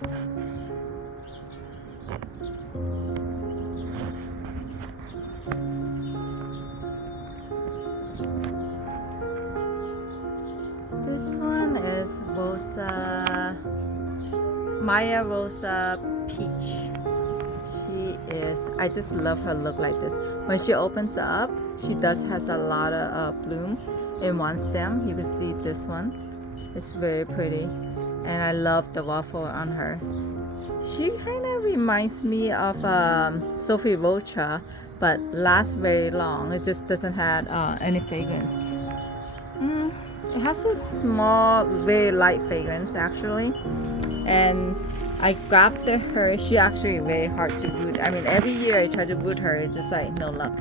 This one is Rosa, Maya Rosa Peach. She is, I just love her look like this. When she opens up, she does has a lot of bloom in one stem. You can see this one. It's very pretty. And I love the waffle on her. She kind of reminds me of Sophie Rocha, but lasts very long. It just doesn't have any fragrance. It has a small, very light fragrance actually. And I grabbed her. She actually very hard to root. I mean, every year I try to root her, just like no luck.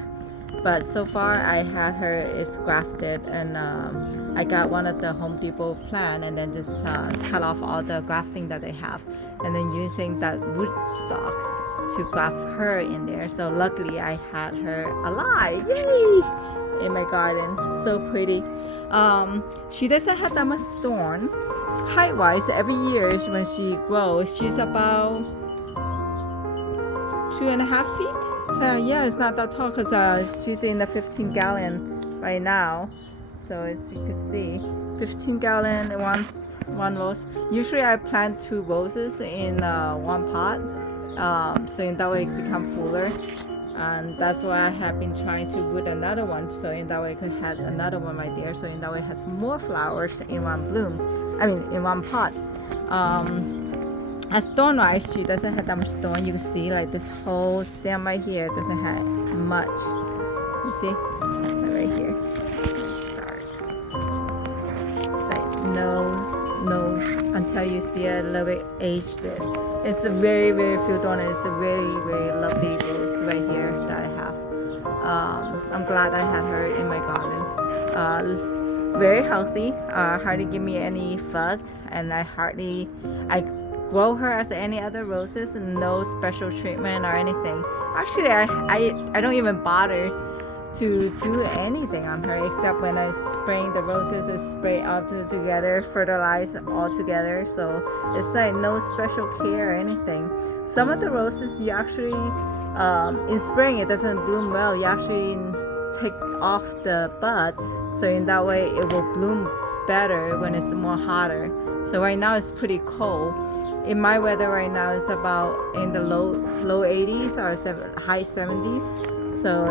But so far I had her is grafted, and I got one of the Home Depot plant and then just cut off all the grafting that they have, and then using that root stock to graft her in there. So luckily I had her alive, yay, in my garden. So pretty. She doesn't have that much thorn. Height wise, every year when she grows, she's about 2.5 feet. So yeah, it's not that tall because she's in the 15-gallon right now. So as you can see, 15-gallon one rose. Usually I plant 2 roses in one pot, so in that way it becomes fuller. And that's why I have been trying to root another one, so in that way I could have another one right there, so in that way it has more flowers in one bloom, I mean in one pot. As thorn wise, she doesn't have that much thorn. You can see like this whole stem right here doesn't have much. You see right here, it's like no until you see a little bit aged it. It's a very few thorn. It's a very lovely rose right here that I have. I'm glad I had her in my garden. Very healthy. Hardly give me any fuzz, and I grow her as any other roses, and no special treatment or anything. Actually, I don't even bother to do anything on her except when I spraying the roses, I spray all together, fertilize all together. So it's like no special care or anything. Some of the roses you actually in spring it doesn't bloom well. You actually take off the bud, so in that way it will bloom better when it's more hotter. So right now it's pretty cold. In my weather right now it's about in the low 80s or high 70s. So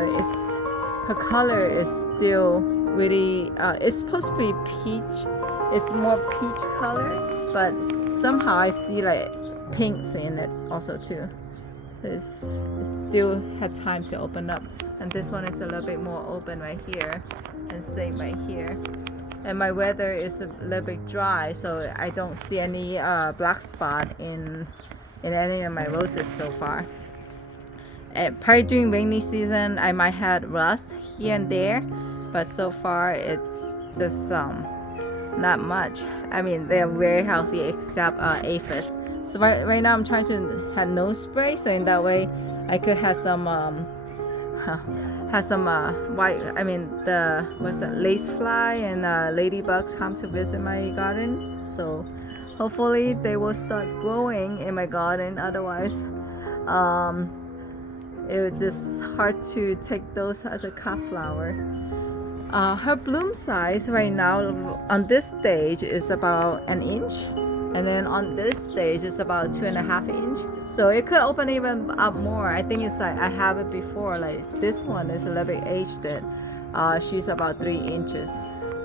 her color is still really, it's supposed to be peach. It's more peach color, but somehow I see like pinks in it also too. So it still had time to open up. And this one is a little bit more open right here, and same right here. And my weather is a little bit dry, so I don't see any black spot in any of my roses so far. Probably during rainy season I might have rust here and there, but so far it's just not much. I mean, they're very healthy except aphids. So right now I'm trying to have no spray, so in that way I could have some white, I mean the what's that, lace fly and ladybugs come to visit my garden. So hopefully they will start growing in my garden. Otherwise it was just hard to take those as a cut flower. Her bloom size right now on this stage is about 1 inch, and then on this stage is about 2.5 inch. So it could open even up more. I think it's like I have it before, like this one is a little bit aged. She's about 3 inches.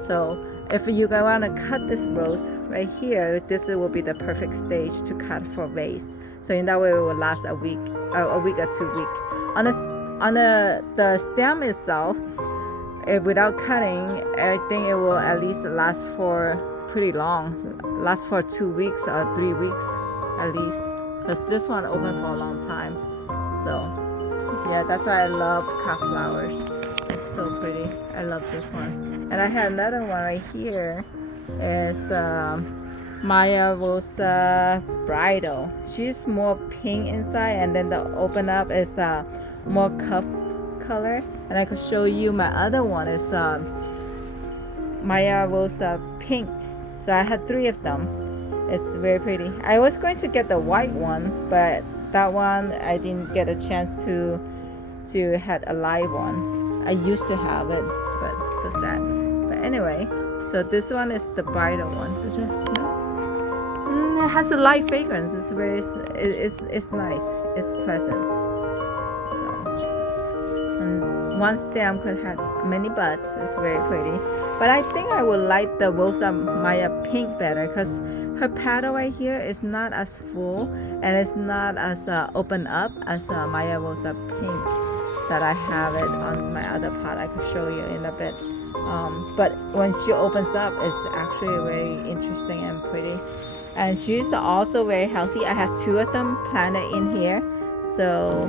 So if you want to cut this rose right here, this will be the perfect stage to cut for vase. So in that way it will last a week or 2 weeks. On the stem itself, without cutting, I think it will at least last for pretty long, last for 2 weeks or 3 weeks at least, because this one opened for a long time. So yeah, that's why I love cut flowers. It's so pretty. I love this one. And I had another one right here. It's Maya Rosa Bridal. She's more pink inside, and then the open up is more cup color. And I could show you my other one is Maya Rosa Pink. So I had 3 of them. It's very pretty. I was going to get the white one, but that one I didn't get a chance to had a live one. I used to have it, but so sad. But anyway, so this one is the bridal one. Does it smell? It has a light fragrance. It's very, it's nice. It's pleasant. So, and one stem could have many buds. It's very pretty. But I think I would like the Rosa Maya pink better because her petal right here is not as full and it's not as open up as Maya Rosa pink that I have it on my other pot. I could show you in a bit. But when she opens up, it's actually very interesting and pretty. And she's also very healthy. I have 2 of them planted in here. So,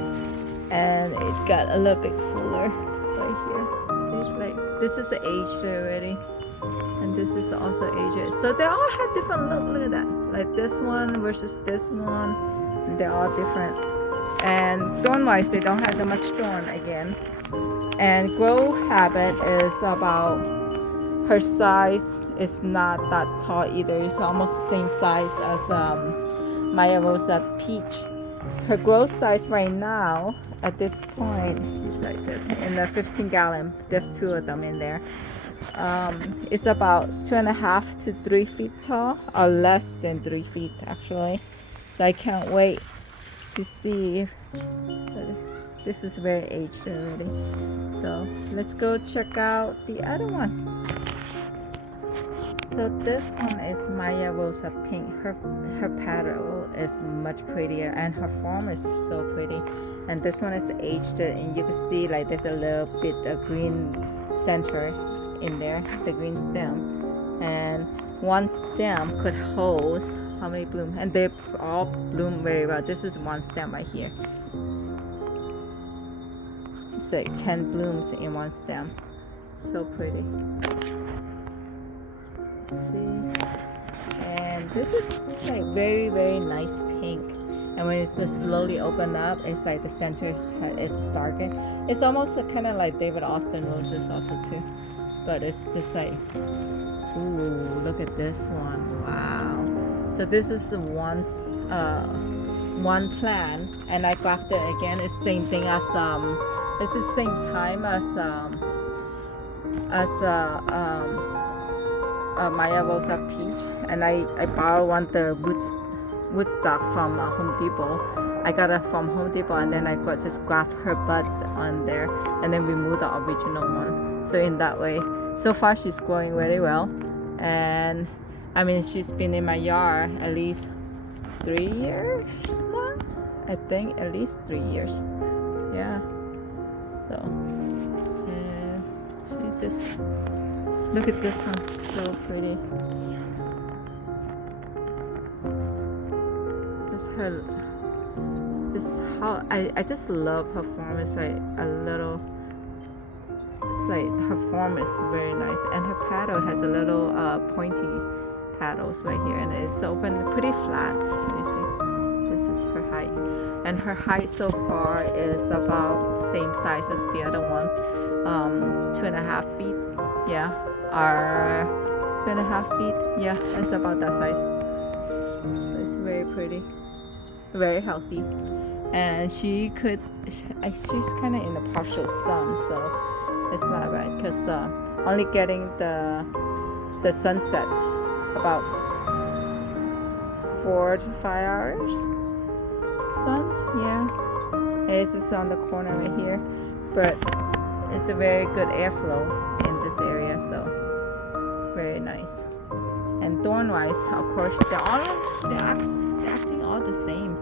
and it got a little bit fuller right here. See, like this is aged already. And this is also aged. So they all have different look. Look at that. Like this one versus this one. They're all different. And thorn wise, they don't have that much thorn again. And grow habit is about her size is not that tall either. It's almost the same size as Maya Rosa peach. Her growth size right now at this point, she's like this in the 15 gallon. There's 2 of them in there. It's about 2.5 to 3 feet tall, or less than 3 feet actually. So I can't wait to see. This is very aged already. So let's go check out the other one. So this one is Maya Rosa pink. Her petal is much prettier and her form is so pretty. And this one is aged and you can see like there's a little bit of green center in there, the green stem. And one stem could hold how many blooms? And they all bloom very well. This is one stem right here. It's like 10 blooms in one stem. So pretty. See, and this is just like very, very nice pink. And when it's just slowly open up, it's like the center is darker. It's almost kind of like David Austin roses also too, but it's just like, ooh, look at this one! Wow. So this is the one plant, and I grafted again. It's same thing as it's the same time as Maya Rosa peach, and I borrowed one the wood stock from Home Depot. I got it from Home Depot, and then I just graft her buds on there, and then remove the original one. So in that way, so far she's growing really well, and I mean she's been in my yard at least 3 years now. I think at least 3 years. Yeah. So, and she just. Look at this one, so pretty. Just her, just how I just love her form. It's like a little. It's like her form is very nice, and her petal has a little pointy petals right here, and it's open, pretty flat. You see, this is her height, and her height so far is about the same size as the other one, 2.5 feet. Yeah. Are 2.5 feet. Yeah, it's about that size. So it's very pretty, very healthy, and she's kind of in the partial sun, so it's not bad because only getting the sunset about 4 to 5 hours sun. Yeah, it's just on the corner right here, but it's a very good airflow in this area, so very nice. And thorn wise, of course, they're acting all the same.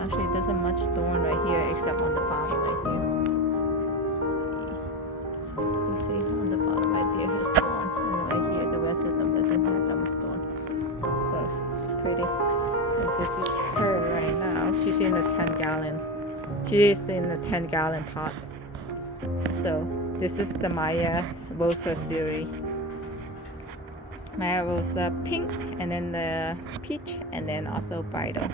Actually, there's a much thorn right here except on the bottom right here. You see on the bottom right there has thorn, and right here the rest of them doesn't have that much thorn. So it's pretty. And this is her right now. She's in the 10 gallon. She is in the 10 gallon pot. So this is the Maya Rosa series. Maya Rosa pink, and then the peach, and then also bridal.